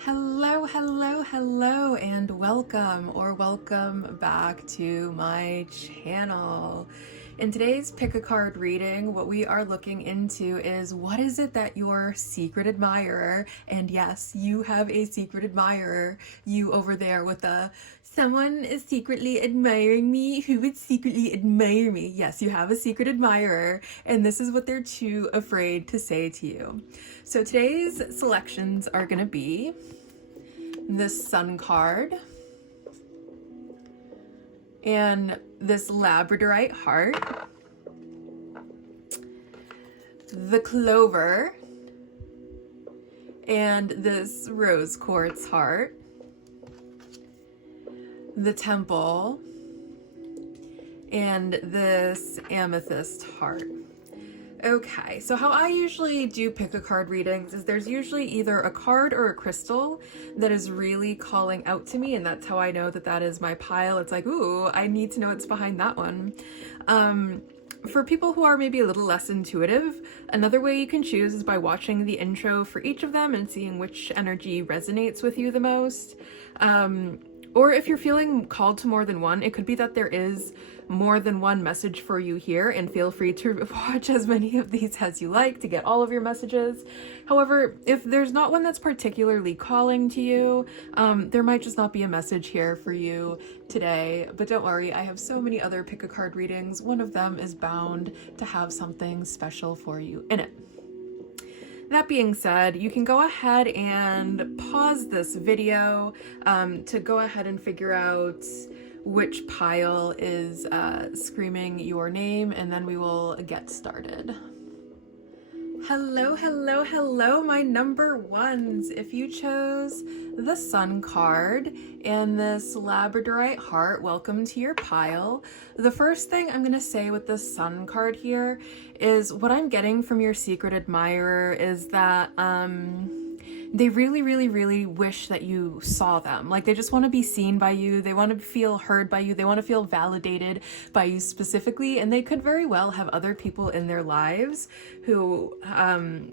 Hello, hello, hello, and welcome back to my channel. In today's pick a card reading, what we are looking into is what is it that your secret admirer, and yes, you have a secret admirer, you over there with the someone is secretly admiring me, who would secretly admire me? Yes, you have a secret admirer, and this is what they're too afraid to say to you. So today's selections are going to be this Sun card and this Labradorite heart, the Clover, and this Rose Quartz heart, the Temple, and this Amethyst heart. Okay, so how I usually do pick a card readings is there's usually either a card or a crystal that is really calling out to me, and that's how I know that that is my pile. It's like, ooh, I need to know what's behind that one. For people who are maybe a little less intuitive, another way you can choose is by watching the intro for each of them and seeing which energy resonates with you the most. Or if you're feeling called to more than one, it could be that there is more than one message for you here, and feel free to watch as many of these as you like to get all of your messages. However, if there's not one that's particularly calling to you, there might just not be a message here for you today. But don't worry, I have so many other pick a card readings. One of them is bound to have something special for you in it. That being said, you can go ahead and pause this video to go ahead and figure out which pile is screaming your name, and then we will get started. Hello, hello, hello, my number ones. If you chose the Sun card and this Labradorite heart, welcome to your pile. The first thing I'm going to say with the Sun card here is what I'm getting from your secret admirer is that they really wish that you saw them. Like, they just want to be seen by you. They want to feel heard by you. They want to feel validated by you specifically. And they could very well have other people in their lives who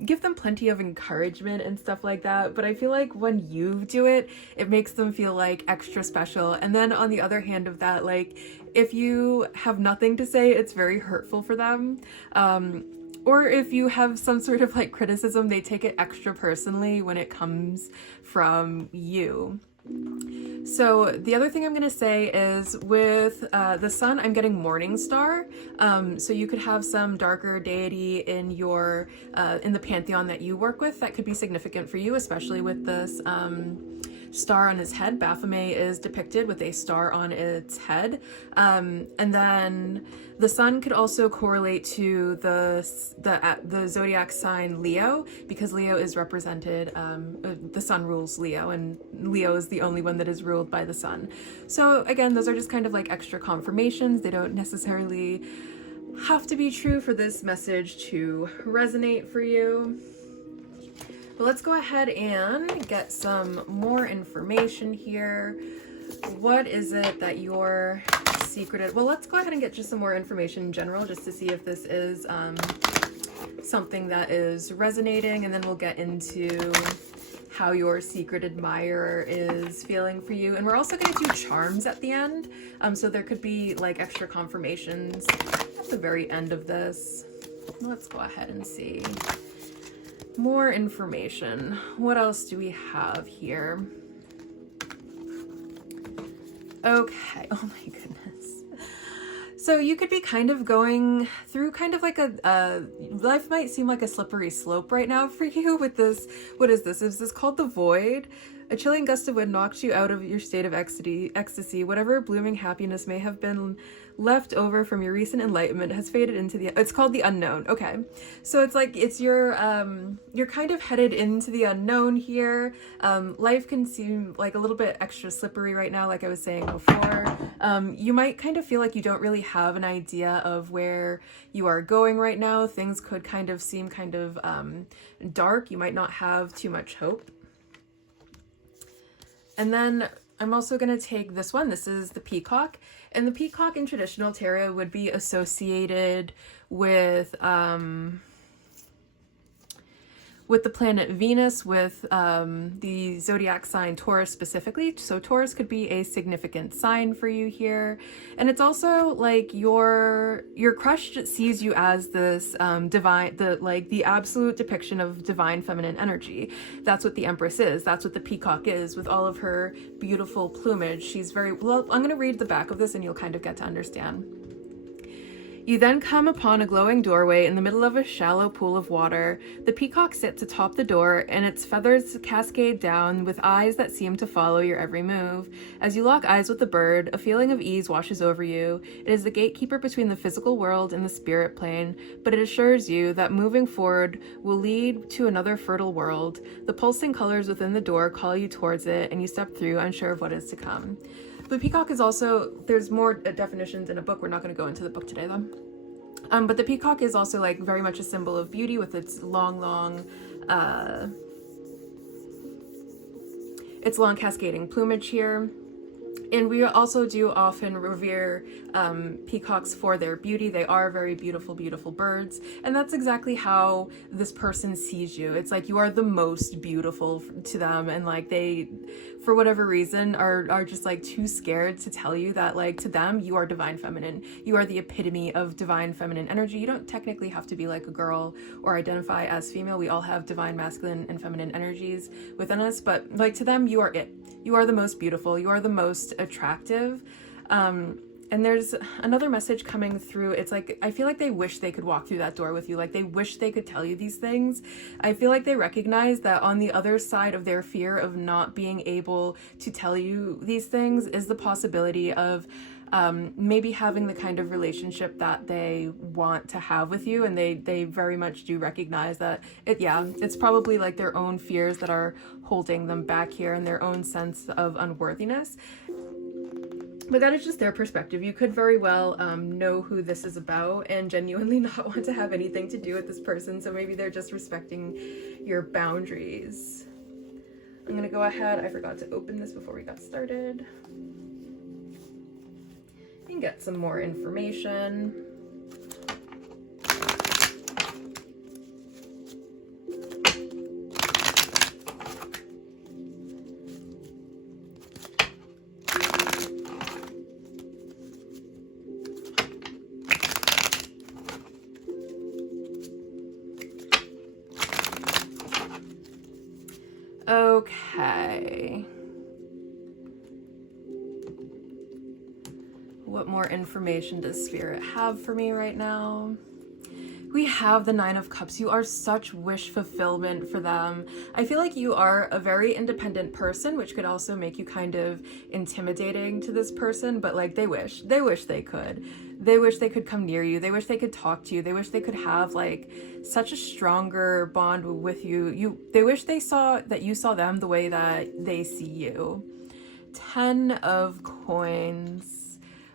give them plenty of encouragement and stuff like that. But I feel like when you do it, it makes them feel like extra special. And then on the other hand of that, like, if you have nothing to say, it's very hurtful for them. Or if you have some sort of like criticism, they take it extra personally when it comes from you. So the other thing I'm going to say is with the Sun, I'm getting Morning Star. So you could have some darker deity in your in the pantheon that you work with that could be significant for you, especially with this star on his head. Baphomet is depicted with a star on its head. And then the Sun could also correlate to the zodiac sign Leo, because Leo is represented, the Sun rules Leo, and Leo is the only one that is ruled by the Sun. So again, those are just kind of like extra confirmations. They don't necessarily have to be true for this message to resonate for you. But let's go ahead and get some more information here. What is it that your secret... Well, let's go ahead and get just some more information in general, just to see if this is something that is resonating, and then we'll get into how your secret admirer is feeling for you. And we're also going to do charms at the end, so there could be like extra confirmations at the very end of this. Let's go ahead and see. More information. What else do we have here? Okay. Oh my goodness. So you could be kind of going through kind of like a life might seem like a slippery slope right now for you with this. What is this? Is this called the Void? A chilling gust of wind knocks you out of your state of ecstasy. Whatever blooming happiness may have been left over from your recent enlightenment has faded into the... It's called the unknown. Okay. So it's like, it's your, you're kind of headed into the unknown here. Life can seem like a little bit extra slippery right now, like I was saying before. You might kind of feel like you don't really have an idea of where you are going right now. Things could kind of seem kind of dark. You might not have too much hope. And then I'm also going to take this one. This is the peacock. And the peacock in traditional tarot would be associated with with the planet Venus, with the zodiac sign Taurus specifically. So Taurus could be a significant sign for you here. And it's also like your crush sees you as this divine, the absolute depiction of divine feminine energy. That's what the Empress is. That's what the peacock is, with all of her beautiful plumage. She's very, well, I'm going to read the back of this and you'll kind of get to understand. You then come upon a glowing doorway in the middle of a shallow pool of water. The peacock sits atop the door, and its feathers cascade down with eyes that seem to follow your every move. As you lock eyes with the bird, a feeling of ease washes over you. It is the gatekeeper between the physical world and the spirit plane, but it assures you that moving forward will lead to another fertile world. The pulsing colors within the door call you towards it, and you step through, unsure of what is to come. The peacock is also, there's more definitions in a book. We're not going to go into the book today though. But the peacock is also like very much a symbol of beauty, with its long cascading plumage here. And we also do often revere peacocks for their beauty. They are very beautiful, beautiful birds. And that's exactly how this person sees you. It's like you are the most beautiful to them. And like they, for whatever reason, are just like too scared to tell you that like to them, you are divine feminine. You are the epitome of divine feminine energy. You don't technically have to be like a girl or identify as female. We all have divine masculine and feminine energies within us. But like to them, you are it. You are the most beautiful. You are the most attractive. And there's another message coming through. It's like, I feel like they wish they could walk through that door with you. Like they wish they could tell you these things. I feel like they recognize that on the other side of their fear of not being able to tell you these things is the possibility of maybe having the kind of relationship that they want to have with you. And they very much do recognize that it's probably like their own fears that are holding them back here, and their own sense of unworthiness. But that is just their perspective. You could very well know who this is about and genuinely not want to have anything to do with this person. So maybe they're just respecting your boundaries. I'm gonna go ahead. I forgot to open this before we got started. And get some more information. Okay. What more information does Spirit have for me right now? We have the Nine of Cups. You are such wish fulfillment for them. I feel like you are a very independent person, which could also make you kind of intimidating to this person, but like they wish they could. They wish they could come near you. They wish they could talk to you. They wish they could have like such a stronger bond with you. They wish they saw that you saw them the way that they see you. 10 of Coins.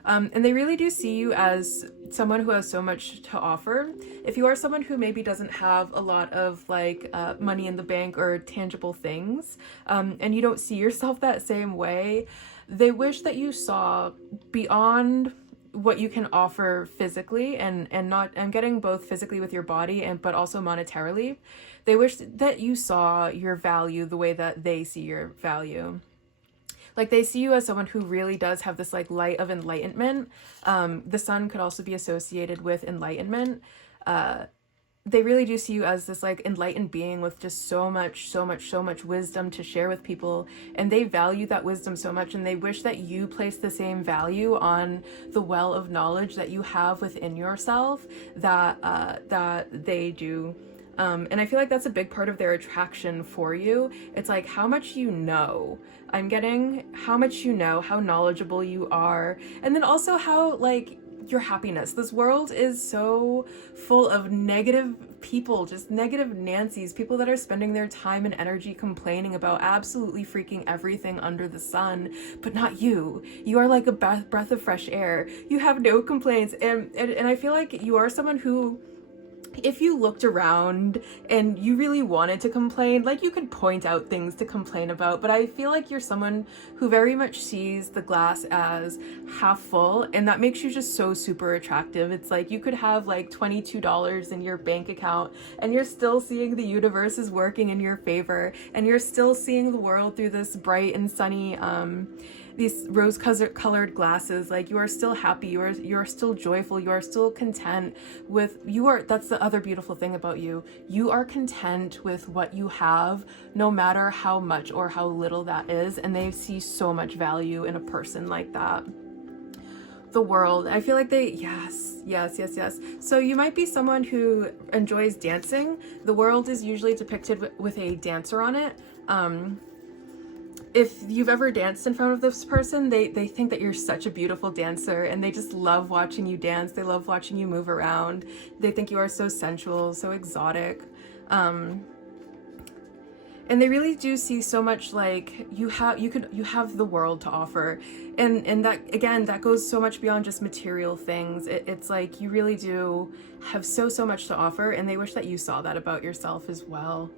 And they really do see you as someone who has so much to offer. If you are someone who maybe doesn't have a lot of like money in the bank or tangible things, and you don't see yourself that same way, they wish that you saw beyond what you can offer physically, and getting both physically with your body but also monetarily. They wish that you saw your value the way that they see your value. Like they see you as someone who really does have this like light of enlightenment. The sun could also be associated with enlightenment. They really do see you as this like enlightened being with just so much wisdom to share with people. And they value that wisdom so much, and they wish that you place the same value on the well of knowledge that you have within yourself that they do. And I feel like that's a big part of their attraction for you. It's like how much you know. I'm getting how much you know, how knowledgeable you are, and then also how like your happiness. This world is so full of negative people, just negative Nancys, people that are spending their time and energy complaining about absolutely freaking everything under the sun, but not you. You are like a breath of fresh air. You have no complaints, and I feel like you are someone who if you looked around and you really wanted to complain, like, you could point out things to complain about, but I feel like you're someone who very much sees the glass as half full, and that makes you just so super attractive. It's like you could have like $22 in your bank account and you're still seeing the universe is working in your favor, and you're still seeing the world through this bright and sunny these rose colored glasses. Like, you are still happy, you are still joyful, you are still content with, that's the other beautiful thing about you. You are content with what you have, no matter how much or how little that is, and they see so much value in a person like that. The world, I feel like yes. So you might be someone who enjoys dancing. The world is usually depicted with a dancer on it. If you've ever danced in front of this person, they think that you're such a beautiful dancer, and they just love watching you dance. They love watching you move around. They think you are so sensual, so exotic. And they really do see so much, like, you have the world to offer. And that, again, that goes so much beyond just material things. It's like you really do have so much to offer, and they wish that you saw that about yourself as well.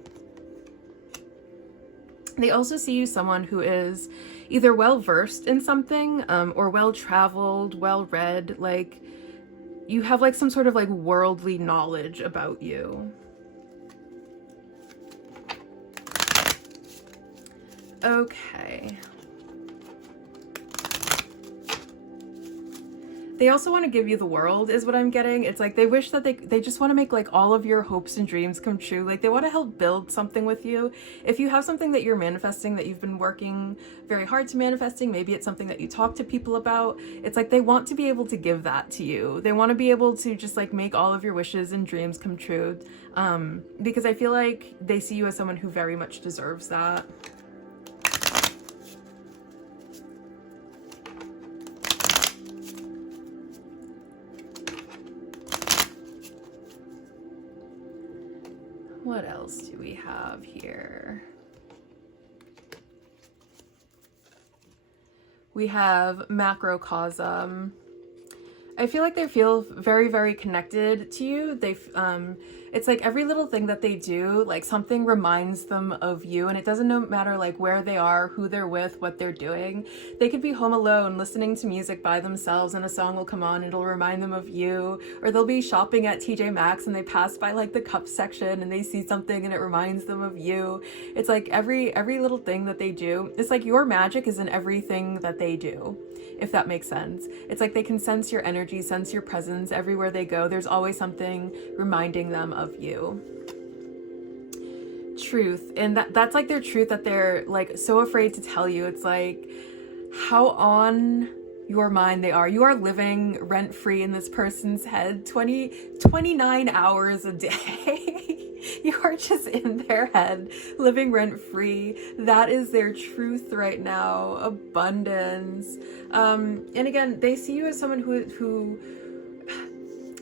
They also see you someone who is either well-versed in something, or well-traveled, well-read. Like, you have like some sort of like worldly knowledge about you. Okay. They also want to give you the world, is what I'm getting. It's like they wish that they just want to make like all of your hopes and dreams come true. Like, they want to help build something with you. If you have something that you're manifesting, that you've been working very hard to manifesting, maybe it's something that you talk to people about, it's like they want to be able to give that to you. They want to be able to just like make all of your wishes and dreams come true, because I feel like they see you as someone who very much deserves that. What else do we have here? We have macrocosm. I feel like they feel very, very connected to you. It's like every little thing that they do, like something reminds them of you, and it doesn't matter like where they are, who they're with, what they're doing. They could be home alone listening to music by themselves, and a song will come on, it'll remind them of you. Or they'll be shopping at TJ Maxx and they pass by like the cup section and they see something and it reminds them of you. It's like every little thing that they do, it's like your magic is in everything that they do, if that makes sense. It's like they can sense your energy, sense your presence everywhere they go. There's always something reminding them of you. Truth, and that's like their truth that they're like so afraid to tell you. It's like how on your mind they are. You are living rent-free in this person's head 29 hours a day. You are just in their head, living rent-free. That is their truth right now. Abundance. And again, they see you as someone who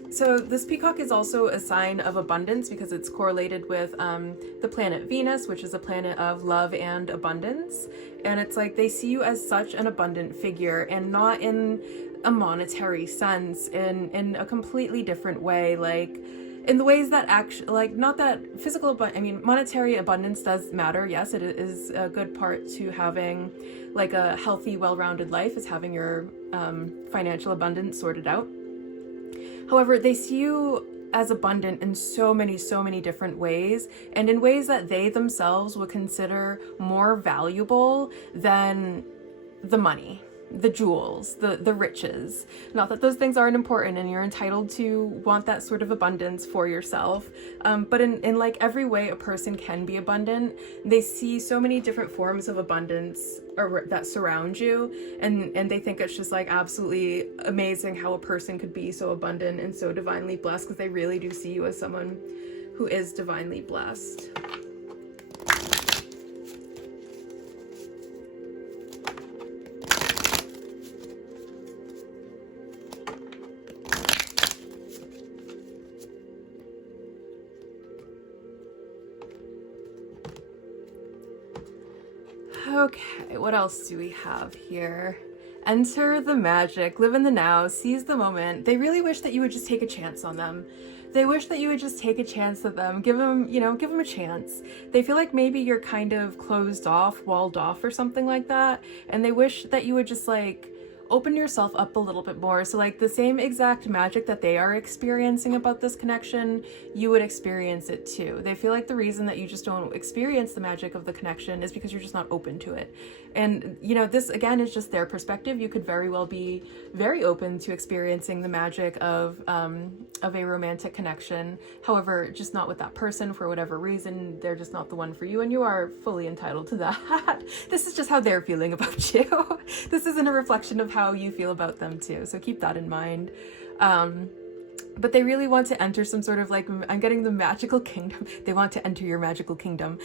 so this peacock is also a sign of abundance because it's correlated with the planet Venus, which is a planet of love and abundance. And it's like they see you as such an abundant figure, and not in a monetary sense, in a completely different way, like in the ways that actually, like, not that physical, I mean, monetary abundance does matter. Yes, it is a good part to having like a healthy, well-rounded life, is having your financial abundance sorted out. However, they see you as abundant in so many different ways, and in ways that they themselves would consider more valuable than the money, the jewels, the riches. Not that those things aren't important and you're entitled to want that sort of abundance for yourself, but in like every way a person can be abundant, they see so many different forms of abundance that surround you, and they think it's just like absolutely amazing how a person could be so abundant and so divinely blessed, because they really do see you as someone who is divinely blessed. Okay, what else do we have here? Enter the magic, live in the now, seize the moment. They really wish that you would just take a chance on them. They wish that you would just take a chance at them, give them, you know, give them a chance. They feel like maybe you're kind of closed off, walled off or something like that, and they wish that you would just like open yourself up a little bit more. So like the same exact magic that they are experiencing about this connection, you would experience it too. They feel like the reason that you just don't experience the magic of the connection is because you're just not open to it. And you know, this again is just their perspective. You could very well be very open to experiencing the magic of a romantic connection. However, just not with that person for whatever reason. They're just not the one for you, and you are fully entitled to that. This is just how they're feeling about you. This isn't a reflection of how you feel about them too, so keep that in mind. But they really want to enter some sort of like, I'm getting the magical kingdom. They want to enter your magical kingdom.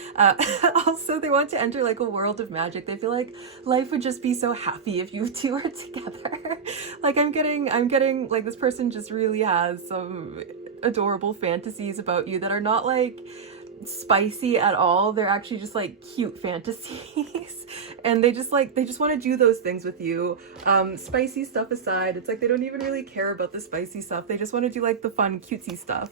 Also, they want to enter like a world of magic. They feel like life would just be so happy if you two are together. Like I'm getting like this person just really has some adorable fantasies about you that are not like spicy at all. They're actually just like cute fantasies. And they just want to do those things with you. Spicy stuff aside, it's like they don't even really care about the spicy stuff. They just want to do like the fun cutesy stuff.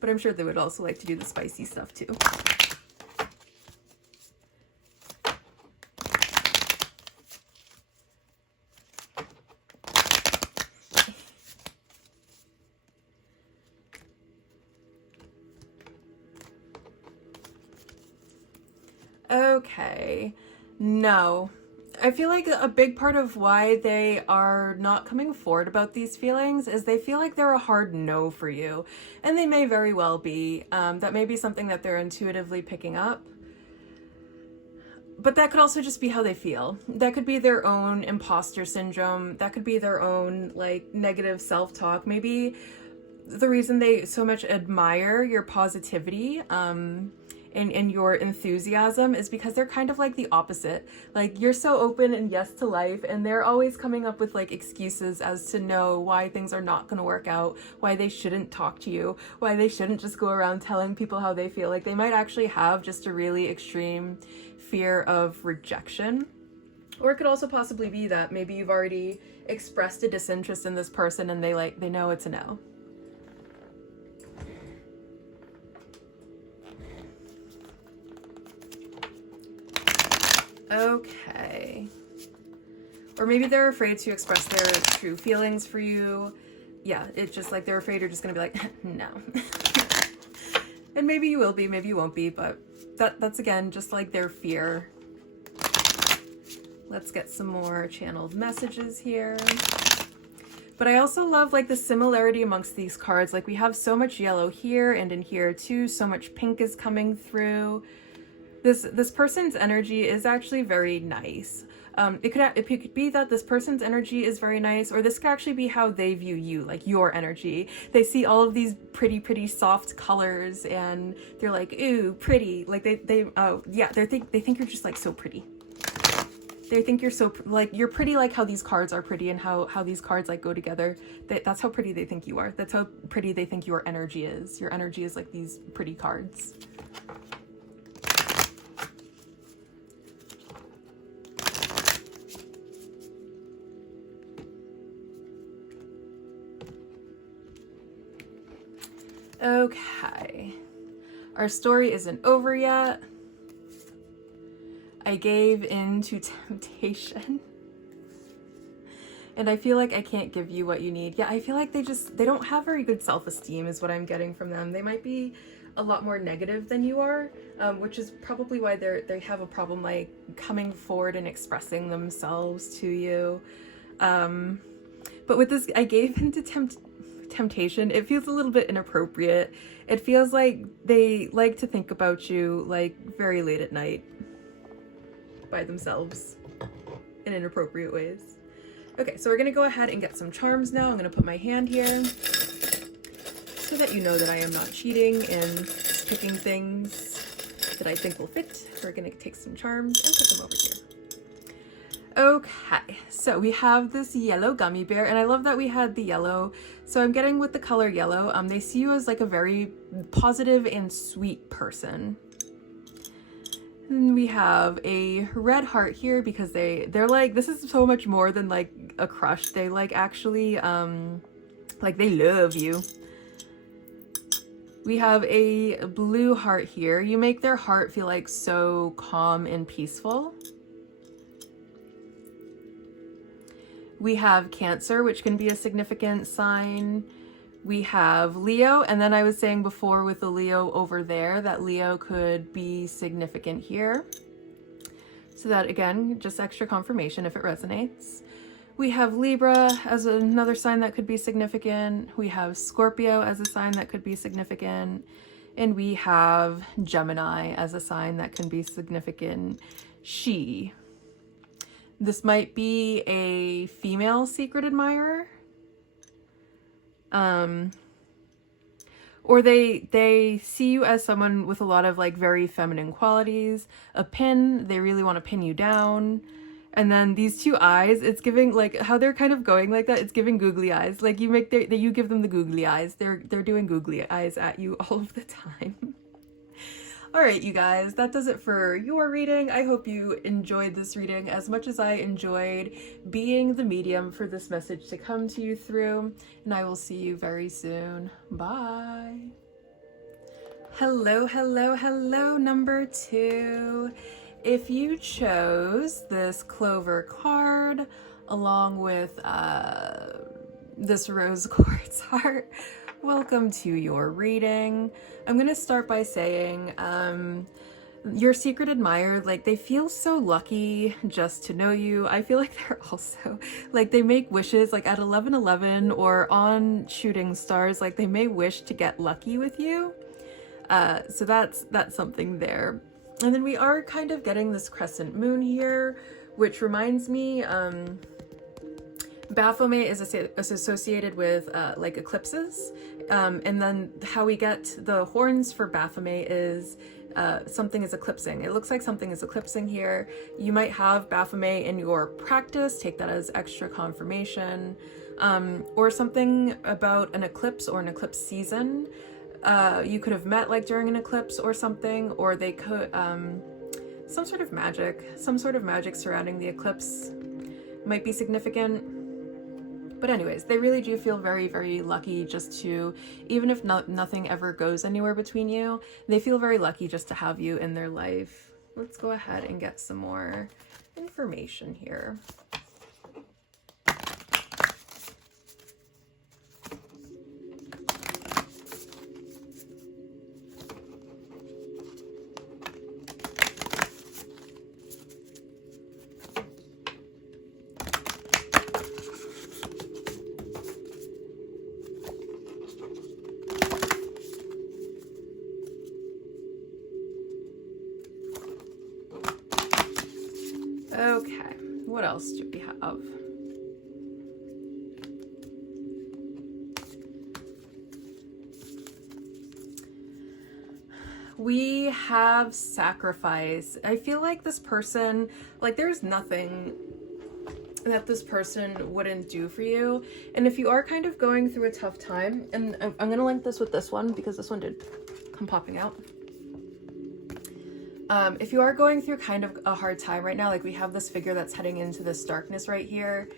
But I'm sure they would also like to do the spicy stuff too. Okay, no. I feel like a big part of why they are not coming forward about these feelings is they feel like they're a hard no for you. And they may very well be. That may be something that they're intuitively picking up. But that could also just be how they feel. That could be their own imposter syndrome. That could be their own like negative self-talk. Maybe the reason they so much admire your positivity, and your enthusiasm is because they're kind of like the opposite. Like you're so open and yes to life, and they're always coming up with like excuses as to know why things are not going to work out, why they shouldn't talk to you, why they shouldn't just go around telling people how they feel. Like they might actually have just a really extreme fear of rejection. Or it could also possibly be that maybe you've already expressed a disinterest in this person and they know it's a no. Okay. Or maybe they're afraid to express their true feelings for you. Yeah, it's just like they're afraid you're just gonna be like, no. And maybe you will be, maybe you won't be, but that's again just like their fear. Let's get some more channeled messages here. But I also love like the similarity amongst these cards. Like we have so much yellow here and in here too. So much pink is coming through. This person's energy is actually very nice. It could be that this person's energy is very nice, or this could actually be how they view you, like your energy. They see all of these pretty soft colors and they're like, ooh, pretty. Like they think you're just like so pretty. They think you're so like you're pretty, like how these cards are pretty and how these cards like go together. That's how pretty they think you are. That's how pretty they think your energy is. Your energy is like these pretty cards. Okay, our story isn't over yet. I gave in to temptation. And I feel like I can't give you what you need. Yeah, I feel like they don't have very good self-esteem is what I'm getting from them. They might be a lot more negative than you are, which is probably why they have a problem like coming forward and expressing themselves to you. But with this, I gave in to temptation. It feels a little bit inappropriate. It feels like they like to think about you like very late at night by themselves in inappropriate ways. Okay, so we're gonna go ahead and get some charms now. I'm gonna put my hand here so that you know that I am not cheating and picking things that I think will fit. We're gonna take some charms and put them over here. Okay, so we have this yellow gummy bear, and I love that we had the yellow. So I'm getting with the color yellow, they see you as like a very positive and sweet person. And we have a red heart here because they're like, this is so much more than like a crush. They like actually like they love you. We have a blue heart here. You make their heart feel like so calm and peaceful. We have Cancer, which can be a significant sign. We have Leo, and then I was saying before with the Leo over there that Leo could be significant here. So that, again, just extra confirmation if it resonates. We have Libra as another sign that could be significant. We have Scorpio as a sign that could be significant. And we have Gemini as a sign that can be significant. This might be a female secret admirer. Or they see you as someone with a lot of like very feminine qualities. A pin, they really want to pin you down. And then these two eyes, it's giving like how they're kind of going like that. It's giving googly eyes. Like you give them the googly eyes. They're doing googly eyes at you all of the time. All right, you guys, that does it for your reading. I hope you enjoyed this reading as much as I enjoyed being the medium for this message to come to you through. And I will see you very soon. Bye. Hello, hello, hello, number 2. If you chose this Clover card along with this Rose Quartz heart, welcome to your reading. I'm going to start by saying your secret admirer, like they feel so lucky just to know you. I feel like they're also like they make wishes like at 11:11 or on Shooting Stars, like they may wish to get lucky with you. So that's something there. And then we are kind of getting this crescent moon here, which reminds me, Baphomet is associated with like eclipses. And then how we get the horns for Baphomet is something is eclipsing. It looks like something is eclipsing here. You might have Baphomet in your practice, take that as extra confirmation, or something about an eclipse or an eclipse season. You could have met like during an eclipse or something, or they could, some sort of magic surrounding the eclipse might be significant. But anyways, they really do feel very, very lucky just to, even if nothing ever goes anywhere between you, they feel very lucky just to have you in their life. Let's go ahead and get some more information here. Okay, what else do we have? We have sacrifice. I feel like this person, like there's nothing that this person wouldn't do for you. And if you are kind of going through a tough time, and I'm going to link this with this one because this one did come popping out. If you are going through kind of a hard time right now, like we have this figure that's heading into this darkness right here,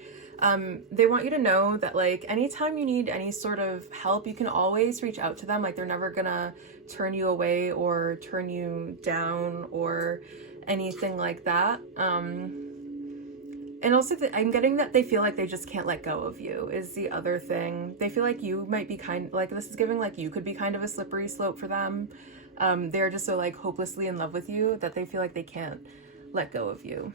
they want you to know that like anytime you need any sort of help, you can always reach out to them. Like they're never gonna turn you away or turn you down or anything like that. And also I'm getting that they feel like they just can't let go of you is the other thing. They feel like you might be like this is giving like you could be kind of a slippery slope for them. They're just so like hopelessly in love with you that they feel like they can't let go of you.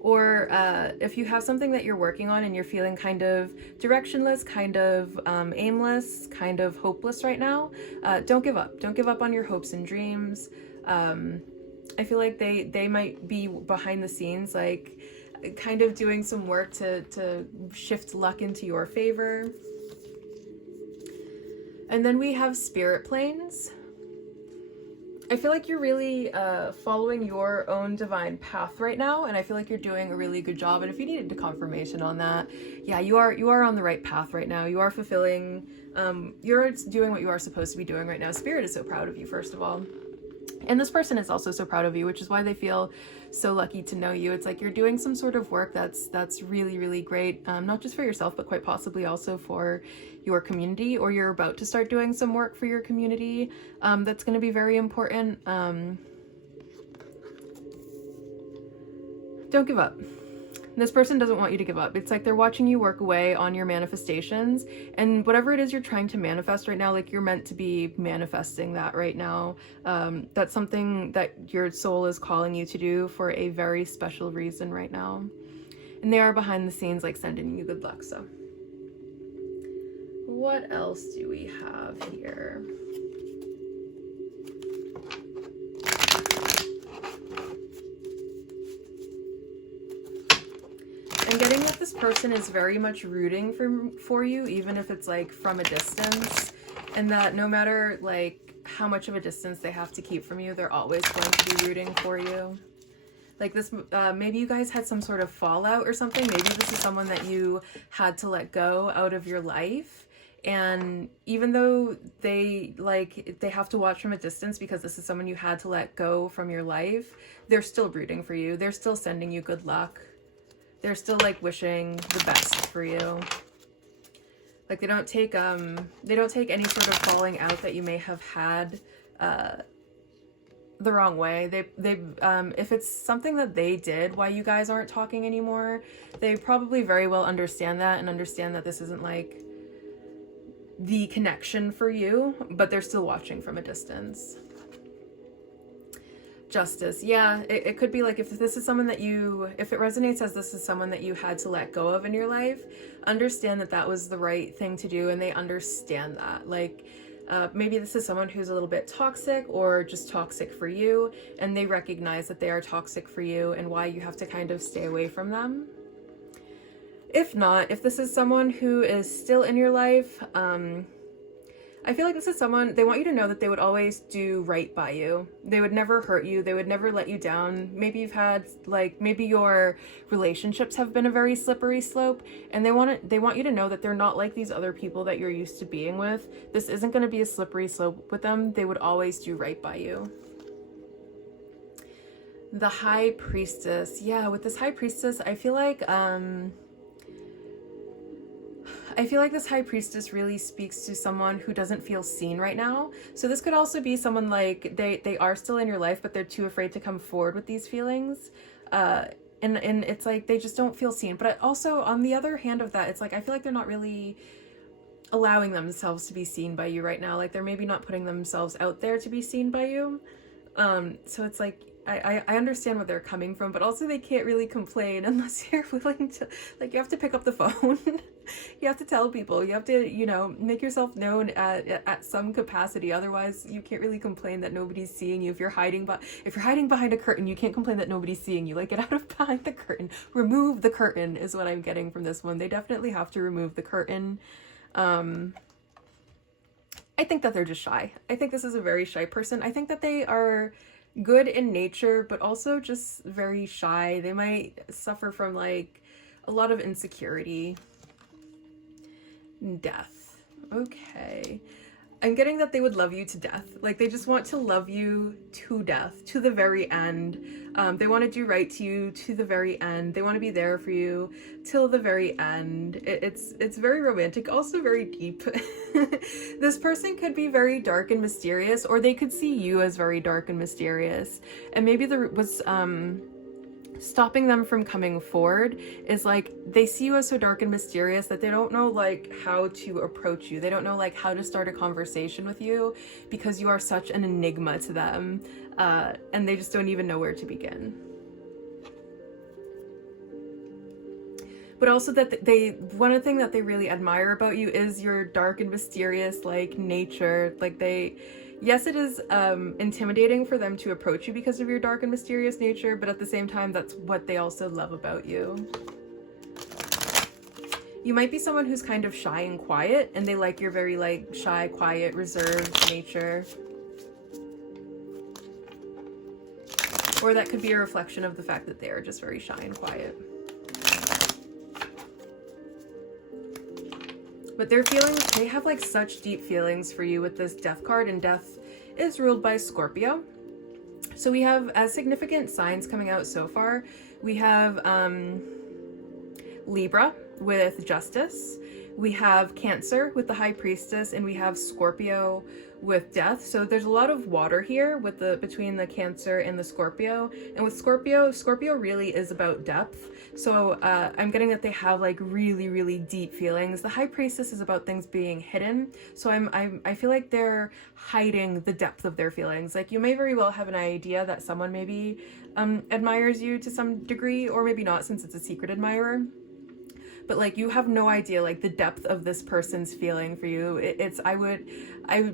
Or if you have something that you're working on and you're feeling kind of directionless, kind of aimless, kind of hopeless right now, don't give up. Don't give up on your hopes and dreams. I feel like they might be behind the scenes, like kind of doing some work to shift luck into your favor. And then we have spirit planes. I feel like you're really following your own divine path right now, and I feel like you're doing a really good job. And if you needed a confirmation on that, yeah, you are on the right path right now. You are fulfilling, you're doing what you are supposed to be doing right now. Spirit is so proud of you, first of all. And this person is also so proud of you, which is why they feel so lucky to know you. It's like you're doing some sort of work that's really, really great, not just for yourself, but quite possibly also for your community, or you're about to start doing some work for your community that's going to be very important. Don't give up. This person doesn't want you to give up. It's like they're watching you work away on your manifestations, and whatever it is you're trying to manifest right now, like you're meant to be manifesting that right now. That's something that your soul is calling you to do for a very special reason right now. And they are behind the scenes, like sending you good luck. So what else do we have here? I'm getting that this person is very much rooting for you, even if it's like from a distance, and that no matter like how much of a distance they have to keep from you, they're always going to be rooting for you. Like this, maybe you guys had some sort of fallout or something. Maybe this is someone that you had to let go out of your life. And even though they have to watch from a distance because this is someone you had to let go from your life, they're still rooting for you. They're still sending you good luck. They're still like wishing the best for you. Like they don't take any sort of falling out that you may have had the wrong way. They if it's something that they did why you guys aren't talking anymore, they probably very well understand that and understand that this isn't like the connection for you, but they're still watching from a distance. Justice. Yeah, it could be like if this is someone that if it resonates as this is someone that you had to let go of in your life, understand that that was the right thing to do, and they understand that. Like maybe this is someone who's a little bit toxic or just toxic for you, and they recognize that they are toxic for you and why you have to kind of stay away from them. If not, if this is someone who is still in your life, I feel like this is someone, they want you to know that they would always do right by you. They would never hurt you. They would never let you down. Maybe you've had, like, maybe your relationships have been a very slippery slope, and they want you to know that they're not like these other people that you're used to being with. This isn't going to be a slippery slope with them. They would always do right by you. The High Priestess. Yeah, with this High Priestess, I feel like this High Priestess really speaks to someone who doesn't feel seen right now. So this could also be someone like they are still in your life, but they're too afraid to come forward with these feelings. And it's like they just don't feel seen. But also on the other hand of that, it's like I feel like they're not really allowing themselves to be seen by you right now. Like they're maybe not putting themselves out there to be seen by you. So it's like I understand where they're coming from, but also they can't really complain unless you're willing to, like, you have to pick up the phone. You have to tell people, you have to, you know, make yourself known at some capacity. Otherwise you can't really complain that nobody's seeing you. If you're hiding behind a curtain, you can't complain that nobody's seeing you. Like, get out of behind the curtain. Remove the curtain is what I'm getting from this one. They definitely have to remove the curtain. I think that they're just shy. I think this is a very shy person. I think that they are good in nature, but also just very shy. They might suffer from like a lot of insecurity. Death. Okay. I'm getting that they would love you to death. Like they just want to love you to death, to the very end. They want to do right to you to the very end. They want to be there for you till the very end. It's very romantic, also very deep. This person could be very dark and mysterious, or they could see you as very dark and mysterious. And maybe there was stopping them from coming forward is like they see you as so dark and mysterious that they don't know like how to approach you. They don't know like how to start a conversation with you because you are such an enigma to them, and they just don't even know where to begin. But also that one thing that they really admire about you is your dark and mysterious like nature. Like yes, it is intimidating for them to approach you because of your dark and mysterious nature, but at the same time, that's what they also love about you. You might be someone who's kind of shy and quiet, and they like your very like shy, quiet, reserved nature. Or that could be a reflection of the fact that they are just very shy and quiet. But their feelings, they have like such deep feelings for you with this Death card, and Death is ruled by Scorpio. So we have, as significant signs coming out so far, we have Libra with Justice, we have Cancer with the High Priestess, and we have Scorpio with Death. So there's a lot of water here with between the Cancer and the Scorpio. And with Scorpio really is about depth. So I'm getting that they have like really, really deep feelings. The High Priestess is about things being hidden. So I feel like they're hiding the depth of their feelings. Like you may very well have an idea that someone maybe admires you to some degree, or maybe not, since it's a secret admirer. But like you have no idea like the depth of this person's feeling for you. I would,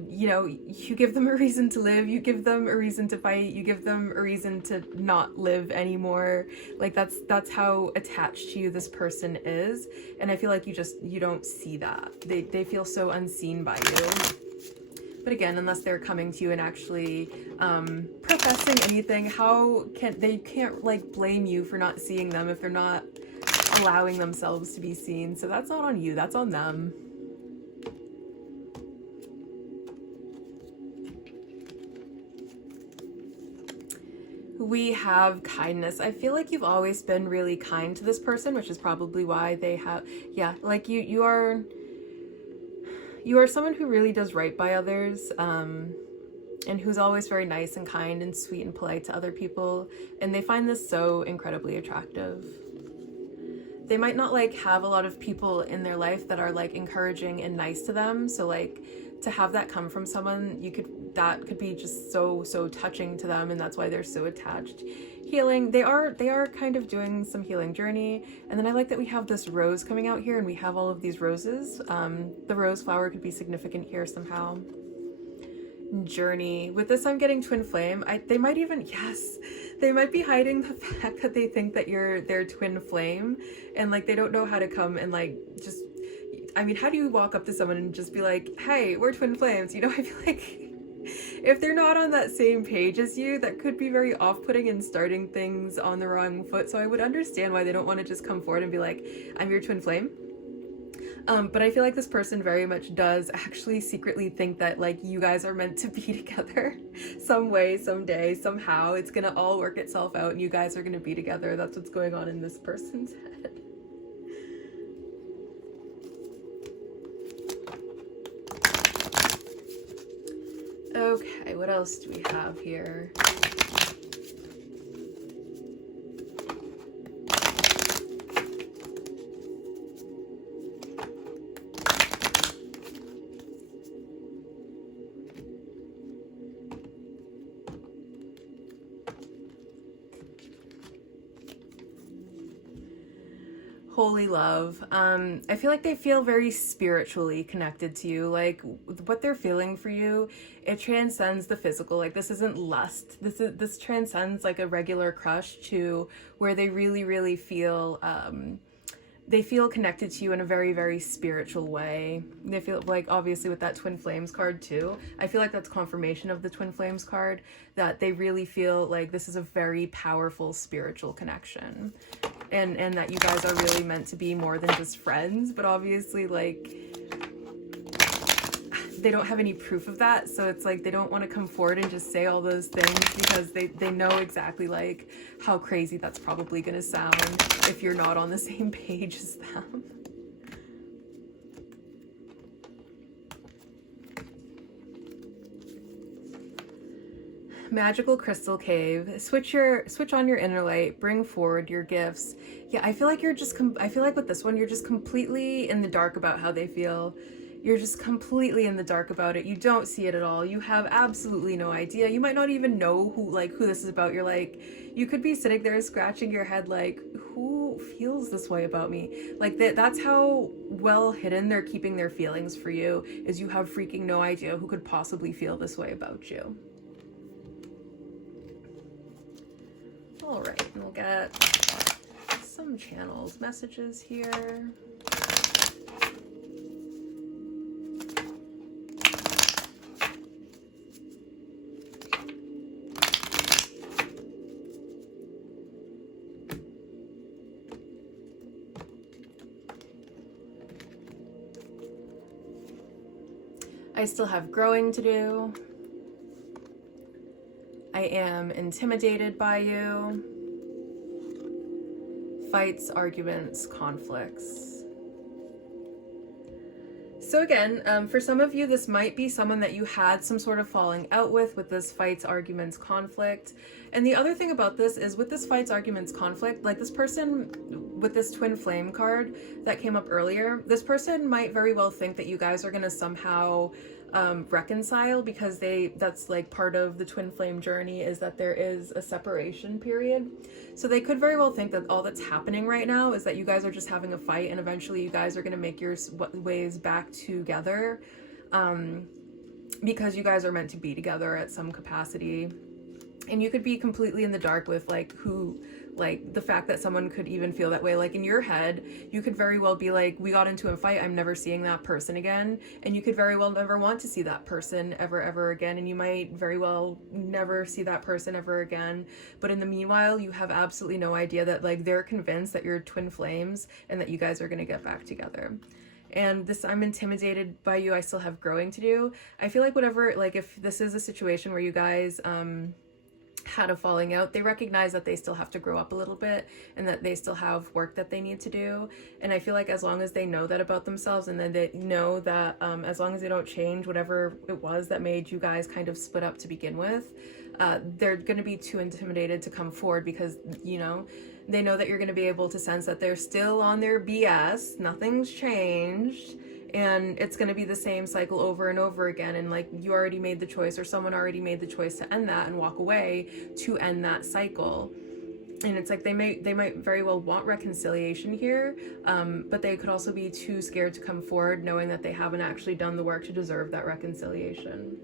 you know, you give them a reason to live, you give them a reason to fight, you give them a reason to not live anymore. Like that's how attached to you this person is. And I feel like you don't see that. They feel so unseen by you. But again, unless they're coming to you and actually professing anything, they can't like blame you for not seeing them if they're not allowing themselves to be seen. So that's not on you, that's on them. We have kindness. I feel like you've always been really kind to this person, which is probably why they have, yeah, like you are someone who really does right by others, and who's always very nice and kind and sweet and polite to other people, and they find this so incredibly attractive. They might not like have a lot of people in their life that are like encouraging and nice to them. So like to have that come from someone, that could be just so touching to them, and that's why they're so attached. Healing, they are kind of doing some healing journey. And then I like that we have this rose coming out here, and we have all of these roses. The rose flower could be significant here somehow. Journey. With this, I'm getting twin flame. They might be hiding the fact that they think that you're their twin flame, and like they don't know how to come and like just, I mean, how do you walk up to someone and just be like, hey, we're twin flames? You know, I feel like if they're not on that same page as you, that could be very off-putting and starting things on the wrong foot. So I would understand why they don't want to just come forward and be like, I'm your twin flame. But I feel like this person very much does actually secretly think that like you guys are meant to be together some way, someday, somehow. It's gonna all work itself out and you guys are gonna be together. That's what's going on in this person's head. Okay, what else do we have here? Holy love. I feel like they feel very spiritually connected to you. Like what they're feeling for you, it transcends the physical. Like this isn't lust. This transcends like a regular crush to where they really feel they feel connected to you in a very spiritual way. They feel like, obviously with that twin flames card too, I feel like that's confirmation of the twin flames card, that they really feel like this is a very powerful spiritual connection. And that you guys are really meant to be more than just friends, but obviously like they don't have any proof of that, so it's like they don't want to come forward and just say all those things because they know exactly like how crazy that's probably gonna sound if you're not on the same page as them. Magical crystal cave. Switch on your inner light. Bring forward your gifts. Yeah, I feel like I feel like with this one, you're just completely in the dark about how they feel. You're just completely in the dark about it. You don't see it at all. You have absolutely no idea. You might not even know who this is about. You're like, you could be sitting there scratching your head like, who feels this way about me? Like that's how well hidden they're keeping their feelings for you, is you have freaking no idea who could possibly feel this way about you. All right, we'll get some channels, messages here. I still have growing to do. I am intimidated by you. Fights, arguments, conflicts. So again, for some of you, this might be someone that you had some sort of falling out with this fights, arguments, conflict. And the other thing about this is with this fights, arguments, conflict, like this person with this twin flame card that came up earlier, this person might very well think that you guys are going to somehow reconcile, because that's like part of the twin flame journey, is that there is a separation period. So they could very well think that all that's happening right now is that you guys are just having a fight, and eventually you guys are going to make your ways back together, because you guys are meant to be together at some capacity. And you could be completely in the dark with the fact that someone could even feel that way. Like in your head, you could very well be like, we got into a fight, I'm never seeing that person again. And you could very well never want to see that person ever again. And you might very well never see that person ever again. But in the meanwhile, you have absolutely no idea that like they're convinced that you're twin flames and that you guys are going to get back together. And this, I'm intimidated by you, I still have growing to do. I feel like whatever, like if this is a situation where you guys, had a falling out, they recognize that they still have to grow up a little bit and that they still have work that they need to do. And I feel like as long as they know that about themselves, and then they know that as long as they don't change whatever it was that made you guys kind of split up to begin with, they're going to be too intimidated to come forward, because you know they know that you're going to be able to sense that they're still on their BS, nothing's changed, and it's going to be the same cycle over and over again. And like you already made the choice, or someone already made the choice to end that and walk away to end that cycle. And it's like they might very well want reconciliation here, but they could also be too scared to come forward, knowing that they haven't actually done the work to deserve that reconciliation.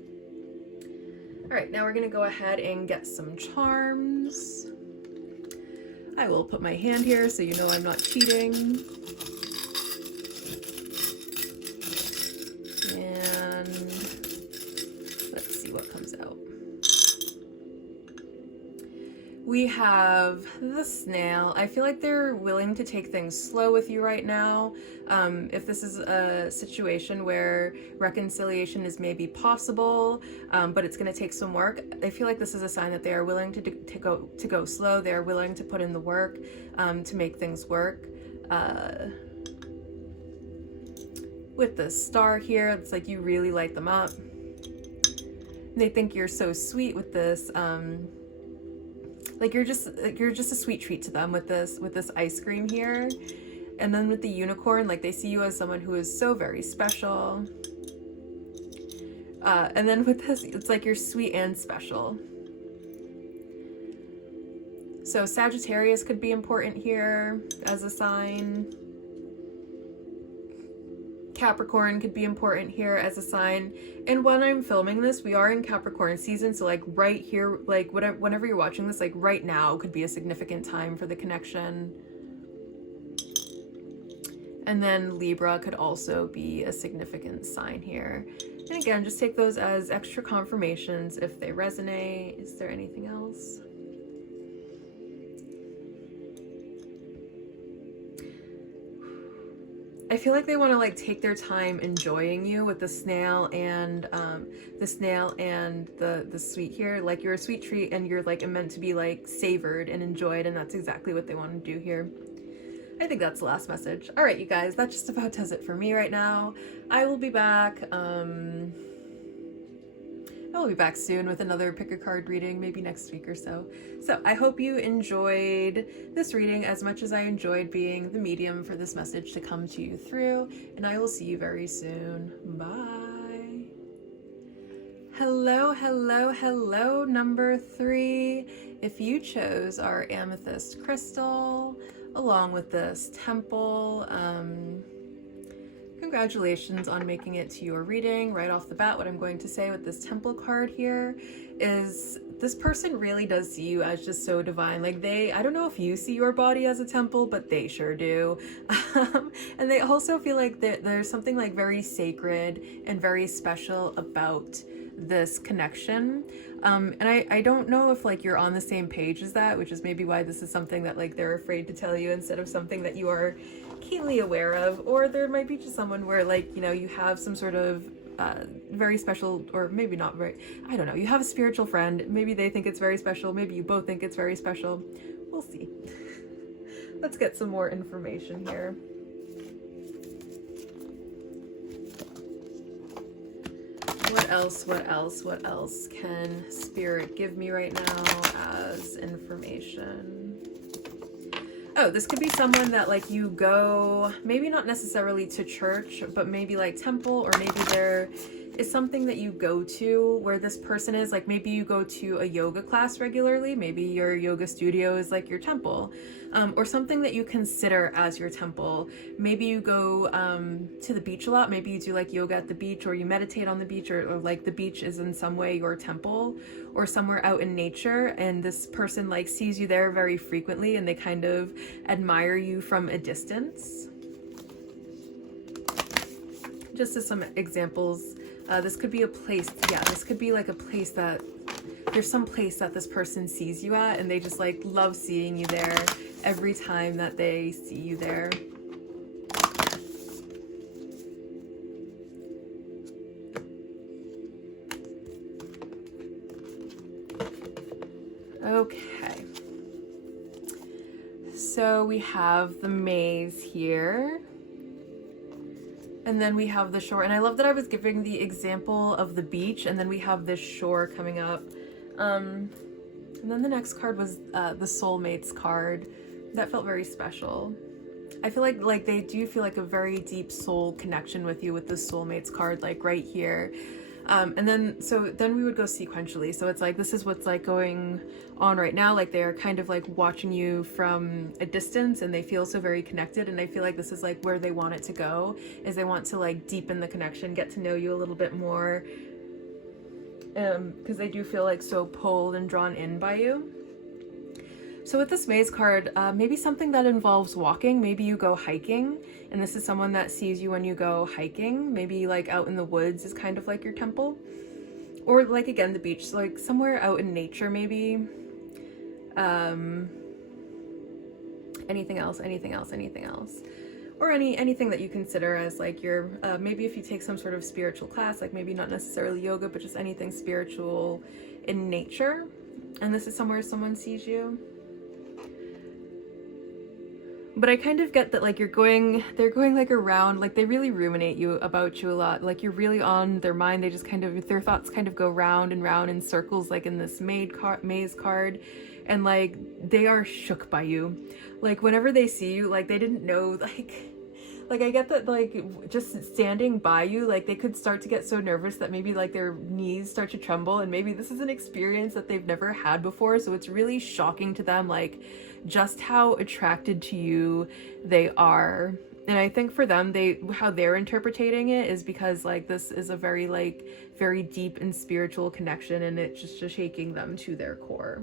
All right, now we're going to go ahead and get some charms. I will put my hand here so you know I'm not cheating. Let's see what comes out. We have the snail. I feel like they're willing to take things slow with you right now. If this is a situation where reconciliation is maybe possible, but it's going to take some work, I feel like this is a sign that they are willing to go slow. They are willing to put in the work to make things work. With the star here, it's like you really light them up. They think you're so sweet with this. Like you're just a sweet treat to them with this ice cream here. And then with the unicorn, like they see you as someone who is so very special. And then with this, it's like you're sweet and special. So Sagittarius could be important here as a sign. Capricorn could be important here as a sign. And when I'm filming this, we are in Capricorn season, so like right here, like whenever you're watching this, like right now could be a significant time for the connection. And then Libra could also be a significant sign here. And again, just take those as extra confirmations if they resonate. Is there anything else? I feel like they want to like take their time enjoying you with the snail and the sweet here. Like you're a sweet treat and you're like meant to be like savored and enjoyed, and that's exactly what they want to do here. I think that's the last message. All right, you guys, that just about does it for me right now. I will be back. I will be back soon with another pick a card reading, maybe next week or so. So I hope you enjoyed this reading as much as I enjoyed being the medium for this message to come to you through, and I will see you very soon. Bye. Hello, hello, hello, number 3. If you chose our amethyst crystal along with this temple, congratulations on making it to your reading. Right off the bat, what I'm going to say with this temple card here is this person really does see you as just so divine. Like I don't know if you see your body as a temple, but they sure do. And they also feel like there's something like very sacred and very special about this connection. And I don't know if like you're on the same page as that, which is maybe why this is something that like they're afraid to tell you instead of something that you are keenly aware of. Or there might be just someone where like, you know, you have some sort of very special, or maybe not very, I don't know, you have a spiritual friend, maybe they think it's very special, maybe you both think it's very special. We'll see. Let's get some more information here. What else can Spirit give me right now as information? Oh, this could be someone that like you go, maybe not necessarily to church, but maybe like temple, or maybe there is something that you go to where this person is. Like maybe you go to a yoga class regularly, maybe your yoga studio is like your temple, or something that you consider as your temple. Maybe you go to the beach a lot, maybe you do like yoga at the beach, or you meditate on the beach, or like the beach is in some way your temple, or somewhere out in nature, and this person like sees you there very frequently and they kind of admire you from a distance. Just as some examples, this could be a place, yeah, this could be like a place that, there's some place that this person sees you at and they just like love seeing you there every time that they see you there. Okay. So we have the maze here. And then we have the shore, and I love that I was giving the example of the beach, and then we have this shore coming up. And then the next card was the soulmates card. That felt very special. I feel like they do feel like a very deep soul connection with you with the soulmates card, like right here. And then we would go sequentially. So it's like, this is what's like going on right now. Like they're kind of like watching you from a distance and they feel so very connected. And I feel like this is like where they want it to go, is they want to like deepen the connection, get to know you a little bit more. Because they do feel like so pulled and drawn in by you. So with this maze card, maybe something that involves walking. Maybe you go hiking, and this is someone that sees you when you go hiking. Maybe like out in the woods is kind of like your temple. Or like, again, the beach, like somewhere out in nature maybe. Anything else? Or anything that you consider as like your, maybe if you take some sort of spiritual class, like maybe not necessarily yoga, but just anything spiritual in nature. And this is somewhere someone sees you. But I kind of get that like they're going like around, like they really ruminate about you a lot. Like you're really on their mind. They just kind of, their thoughts kind of go round and round in circles, like in this maze card. And like, they are shook by you. Like whenever they see you, like they didn't know, like I get that like just standing by you, like they could start to get so nervous that maybe like their knees start to tremble, and maybe this is an experience that they've never had before. So it's really shocking to them, like just how attracted to you they are. And I think for them, how they're interpreting it is because like this is a very deep and spiritual connection, and it's just shaking them to their core.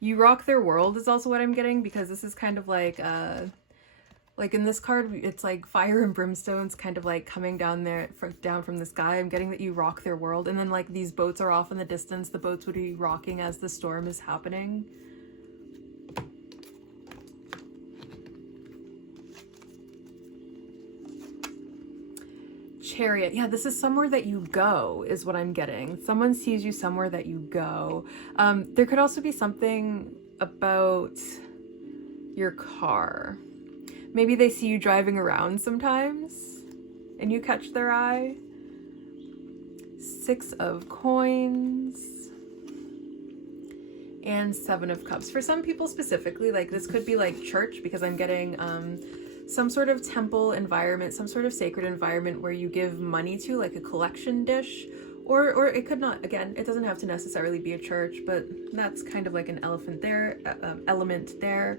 You rock their world is also what I'm getting, because this is kind of like in this card, it's like fire and brimstone's kind of like coming down from the sky. I'm getting that you rock their world. And then like these boats are off in the distance. The boats would be rocking as the storm is happening. Chariot. Yeah, this is somewhere that you go is what I'm getting. Someone sees you somewhere that you go. There could also be something about your car. Maybe they see you driving around sometimes and you catch their eye. 6 of coins and 7 of cups. For some people specifically, like this could be like church, because I'm getting some sort of temple environment, some sort of sacred environment where you give money to, like a collection dish, or it could not, again, it doesn't have to necessarily be a church, but that's kind of like an element there.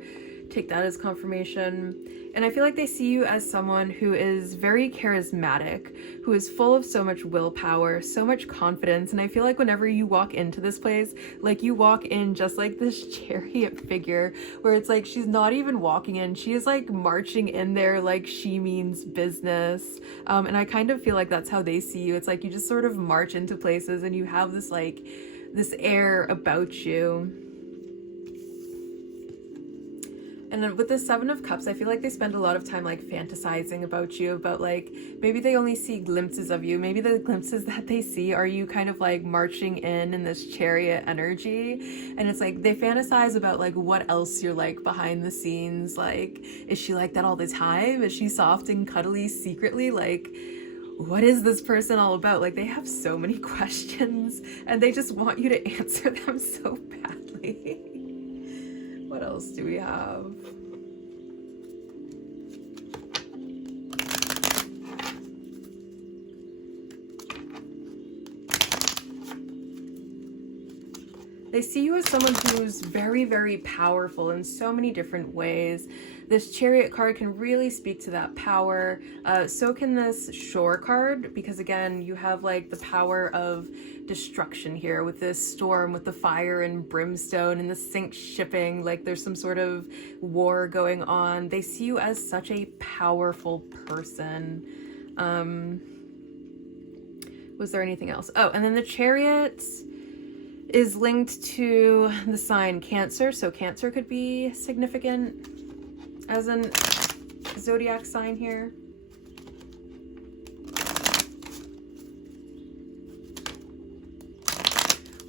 take that as confirmation. And I feel like they see you as someone who is very charismatic, who is full of so much willpower, so much confidence. And I feel like whenever you walk into this place, like you walk in just like this chariot figure, where it's like she's not even walking in, she is like marching in there like she means business. And I kind of feel like that's how they see you. It's like you just sort of march into places and you have this like this air about you. And then with the Seven of Cups, I feel like they spend a lot of time like fantasizing about you, about like maybe they only see glimpses of you. Maybe the glimpses that they see are you kind of like marching in this chariot energy. And it's like they fantasize about like what else you're like behind the scenes. Like, is she like that all the time? Is she soft and cuddly secretly? Like, what is this person all about? Like, they have so many questions and they just want you to answer them so badly. What else do we have? They see you as someone who's very, very powerful in so many different ways. This Chariot card can really speak to that power. So can this Shore card, because again, you have like the power of destruction here with this storm, with the fire and brimstone and the sink shipping, like there's some sort of war going on. They see you as such a powerful person. Was there anything else? Oh, and then the Chariot is linked to the sign Cancer. So Cancer could be significant as an zodiac sign here.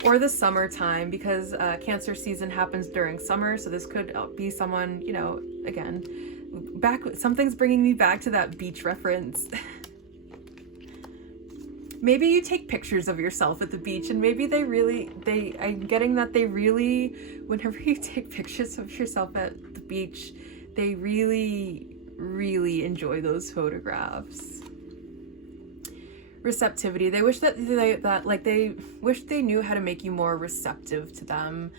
Or the summertime, because Cancer season happens during summer. So this could be someone, you know, again, something's bringing me back to that beach reference. Maybe you take pictures of yourself at the beach, and maybe I'm getting that they really, whenever you take pictures of yourself at the beach, they really, really enjoy those photographs. Receptivity. They wish that they wish they knew how to make you more receptive to them.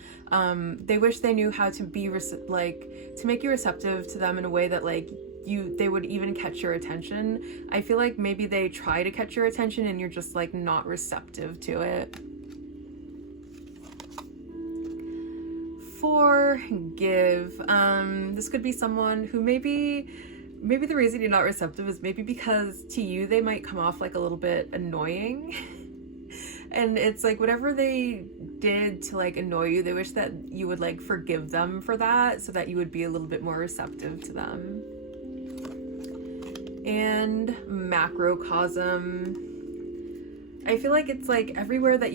They wish they knew how to be to make you receptive to them in a way that like they would even catch your attention. I feel like maybe they try to catch your attention and you're just like not receptive to it. Forgive. This could be someone who maybe the reason you're not receptive is maybe because to you they might come off like a little bit annoying. And it's like whatever they did to like annoy you, they wish that you would like forgive them for that so that you would be a little bit more receptive to them. And macrocosm. I feel like it's like everywhere they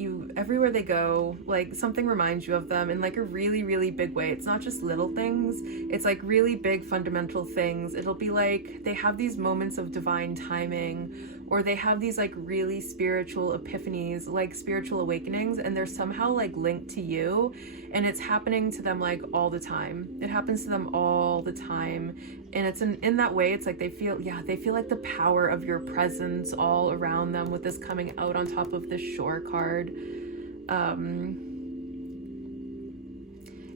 go, like something reminds you of them in like a really, really big way. It's not just little things. It's like really big fundamental things. It'll be like they have these moments of divine timing, or they have these like really spiritual epiphanies, like spiritual awakenings, and they're somehow like linked to you, and it's happening to them like all the time. It happens to them all the time. And it's in that way, it's like they feel like the power of your presence all around them with this coming out on top of this Shore card. And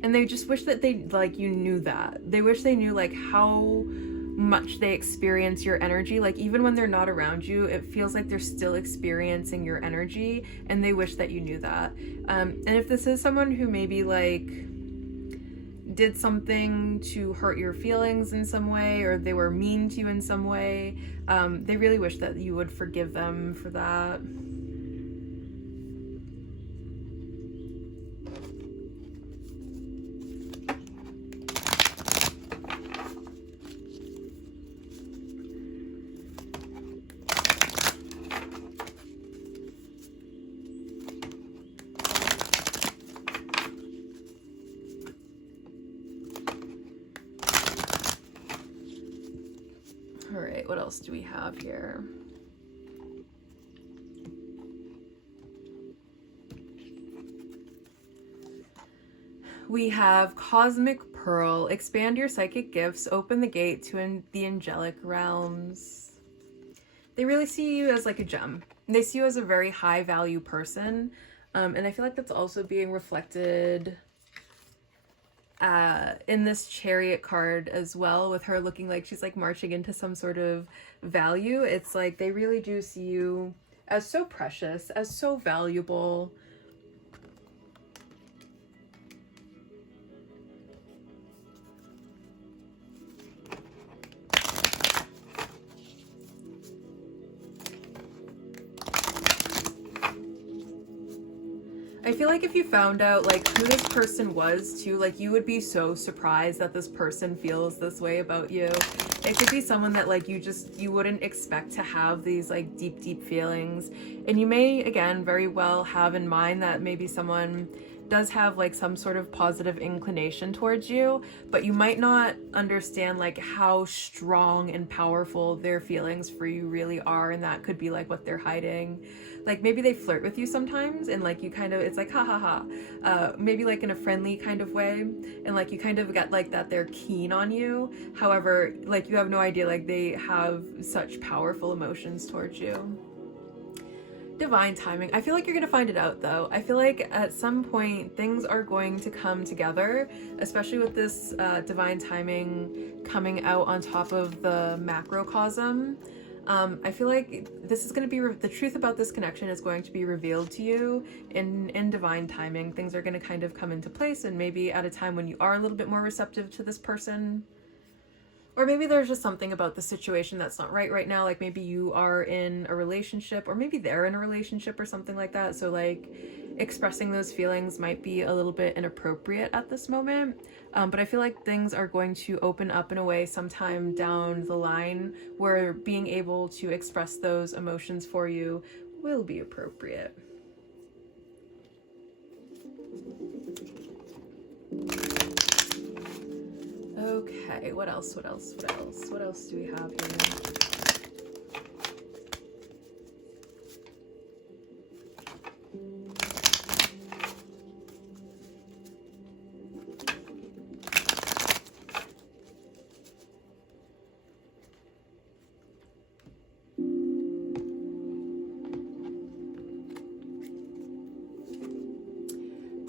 they just wish that they like you knew that. They wish they knew like how much they experience your energy. Like even when they're not around you, it feels like they're still experiencing your energy, and they wish that you knew that. And if this is someone who maybe like did something to hurt your feelings in some way, or they were mean to you in some way, they really wish that you would forgive them for that. All right, what else do we have here? We have Cosmic Pearl. Expand your psychic gifts. Open the gate to the angelic realms. They really see you as like a gem. They see you as a very high value person. And I feel like that's also being reflected in this Chariot card as well, with her looking like she's like marching into some sort of value, it's like they really do see you as so precious, as so valuable. I feel like if you found out like who this person was too, like you would be so surprised that this person feels this way about you. It could be someone that like you wouldn't expect to have these like deep feelings. And you may, again, very well have in mind that maybe someone does have like some sort of positive inclination towards you, but you might not understand like how strong and powerful their feelings for you really are, and that could be like what they're hiding. Like maybe they flirt with you sometimes, and like you kind of, it's like ha ha ha, maybe like in a friendly kind of way, and like you kind of get like that they're keen on you. However, like you have no idea like they have such powerful emotions towards you. Divine timing. I feel like you're going to find it out though. I feel like at some point things are going to come together, especially with this divine timing coming out on top of the macrocosm. I feel like this is going to be the truth about this connection is going to be revealed to you in divine timing. Things are going to kind of come into place, and maybe at a time when you are a little bit more receptive to this person. Or maybe there's just something about the situation that's not right now. Like maybe you are in a relationship, or maybe they're in a relationship or something like that. So like expressing those feelings might be a little bit inappropriate at this moment. But I feel like things are going to open up in a way sometime down the line where being able to express those emotions for you will be appropriate. Okay, what else do we have here?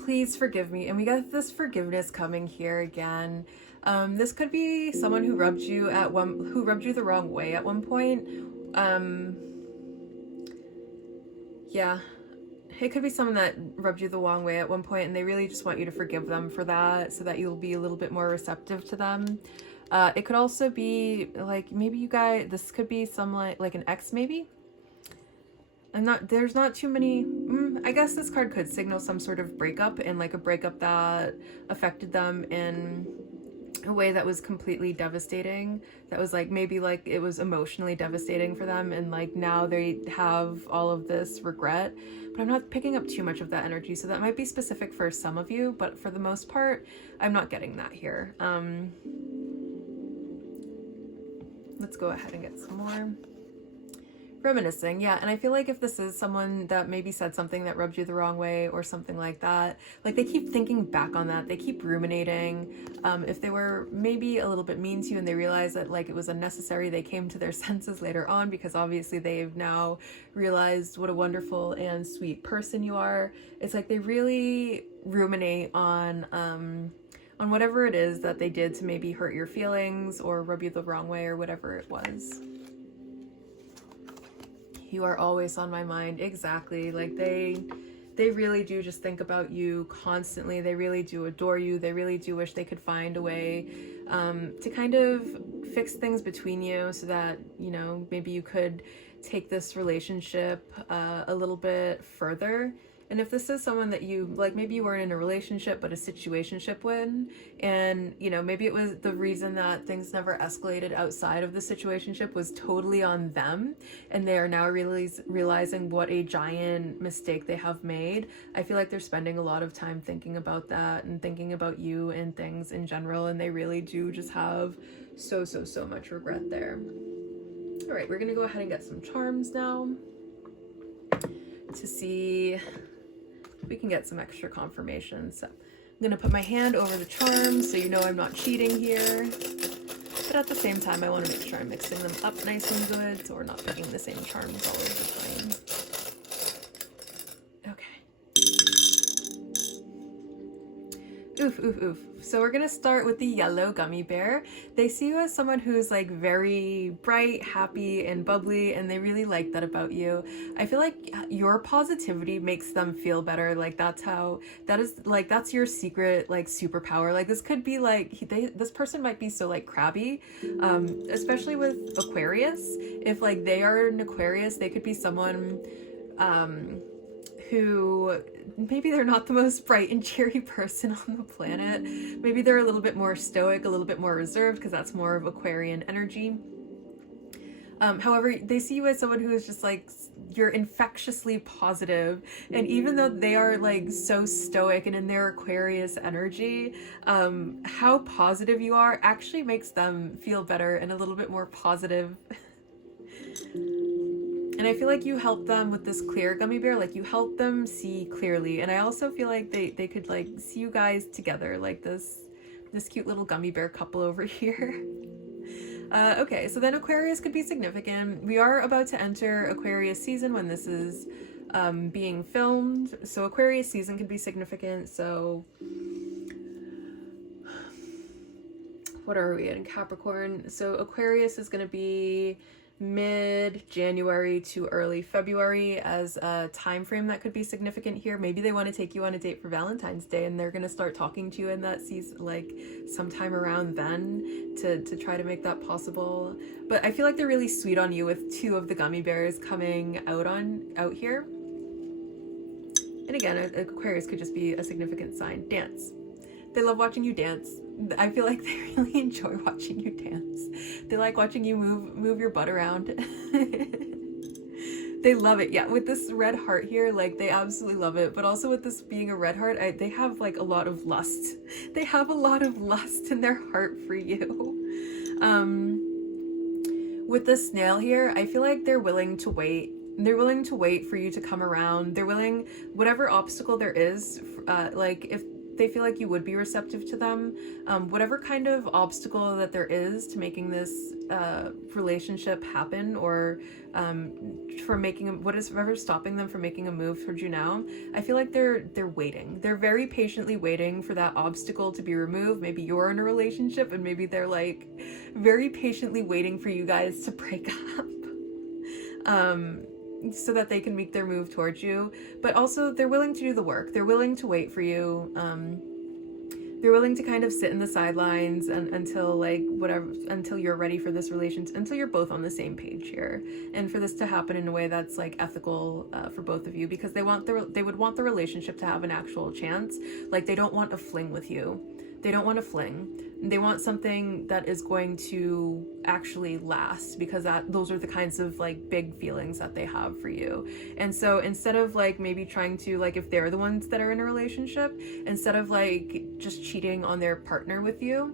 Please forgive me. And we got this forgiveness coming here again. This could be someone who rubbed you the wrong way at one point. Yeah, it could be someone that rubbed you the wrong way at one point, and they really just want you to forgive them for that, so that you'll be a little bit more receptive to them. It could also be like maybe you guys. This could be some like an ex maybe. There's not too many. I guess this card could signal some sort of breakup, and like a breakup that affected them in a way that was completely devastating. That was like maybe like it was emotionally devastating for them, and like now they have all of this regret. But I'm not picking up too much of that energy, so that might be specific for some of you, but for the most part, I'm not getting that here. Let's go ahead and get some more. Reminiscing, yeah. And I feel like if this is someone that maybe said something that rubbed you the wrong way or something like that, like they keep thinking back on that, they keep ruminating. If they were maybe a little bit mean to you and they realize that like it was unnecessary, they came to their senses later on, because obviously they've now realized what a wonderful and sweet person you are. It's like they really ruminate on whatever it is that they did to maybe hurt your feelings or rub you the wrong way or whatever it was. You are always on my mind. Exactly. Like they really do just think about you constantly. They really do adore you. They really do wish they could find a way to kind of fix things between you, so that, you know, maybe you could take this relationship a little bit further. And if this is someone that you, like maybe you weren't in a relationship, but a situationship with, and, you know, maybe it was the reason that things never escalated outside of the situationship was totally on them, and they are now realizing what a giant mistake they have made. I feel like they're spending a lot of time thinking about that and thinking about you and things in general, and they really do just have so much regret there. All right, we're gonna go ahead and get some charms now to see if we can get some extra confirmation. So I'm gonna put my hand over the charms so you know I'm not cheating here, but at the same time I want to make sure I'm mixing them up nice and good, so we're not picking the same charms all of the time. Okay. Oof, oof, oof. So we're gonna start with the yellow gummy bear. They see you as someone who's like very bright, happy, and bubbly, and they really like that about you. I feel like your positivity makes them feel better. Like that's that's your secret like superpower. Like this could be like this person might be so like crabby, especially with Aquarius. If like they are an Aquarius, they could be someone who maybe they're not the most bright and cheery person on the planet. Maybe they're a little bit more stoic, a little bit more reserved, because that's more of Aquarian energy. However, they see you as someone who is just like, you're infectiously positive, and even though they are like so stoic and in their Aquarius energy, how positive you are actually makes them feel better and a little bit more positive. And I feel like you help them with this clear gummy bear, like you help them see clearly. And I also feel like they could like see you guys together, like this cute little gummy bear couple over here. Okay, so then Aquarius could be significant. We are about to enter Aquarius season when this is being filmed. So Aquarius season could be significant. So what are we in Capricorn? So Aquarius is going to be mid-January to early February as a time frame that could be significant here. Maybe they want to take you on a date for Valentine's Day and they're going to start talking to you in that season, like sometime around then, to try to make that possible. But I feel like they're really sweet on you with two of the gummy bears coming out here. And again, Aquarius could just be a significant sign. Dance. They love watching you dance. I feel like they really enjoy watching you dance. They like watching you move your butt around. They love it. Yeah, with this red heart here, like they absolutely love it. But also with this being a red heart, they have like a lot of lust. They have a lot of lust in their heart for you. With the snail here, I feel like they're willing to wait. They're willing to wait for you to come around. They're willing, whatever obstacle there is, like if they feel like you would be receptive to them, whatever kind of obstacle that there is to making this relationship happen, or for making whatever stopping them from making a move towards you now, I feel like they're waiting. They're very patiently waiting for that obstacle to be removed. Maybe you're in a relationship and maybe they're like very patiently waiting for you guys to break up. So that they can make their move towards you, but also they're willing to do the work. They're willing to wait for you. They're willing to kind of sit in the sidelines until you're ready for this relationship, until you're both on the same page here, and for this to happen in a way that's like ethical for both of you, because they would want the relationship to have an actual chance. Like they don't want a fling with you. They don't want a fling. They want something that is going to actually last, because those are the kinds of like big feelings that they have for you. And so instead of like maybe trying to, like if they're the ones that are in a relationship, instead of like just cheating on their partner with you,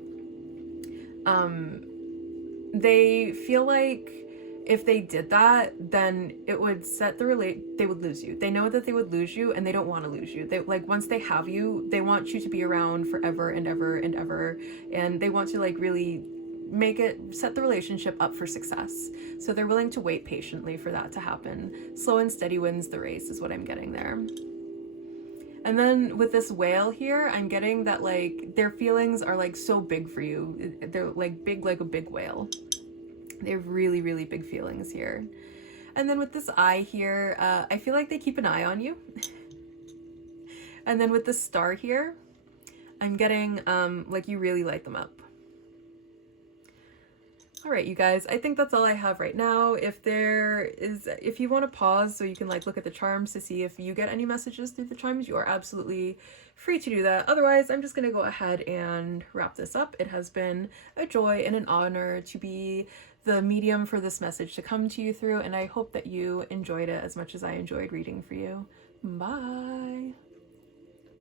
they feel like if they did that, then it would they would lose you. They know that they would lose you, and they don't want to lose you. They like, once they have you, they want you to be around forever and ever and ever, and they want to like really set the relationship up for success. So they're willing to wait patiently for that to happen. Slow and steady wins the race is what I'm getting there. And then with this whale here, I'm getting that like their feelings are like so big for you. They're like big, like a big whale. They have really, really big feelings here. And then with this eye here, I feel like they keep an eye on you. And then with the star here, I'm getting like you really light them up. All right, you guys, I think that's all I have right now. If you want to pause so you can like look at the charms to see if you get any messages through the charms, you are absolutely free to do that. Otherwise, I'm just going to go ahead and wrap this up. It has been a joy and an honor to be the medium for this message to come to you through, and I hope that you enjoyed it as much as I enjoyed reading for you. Bye.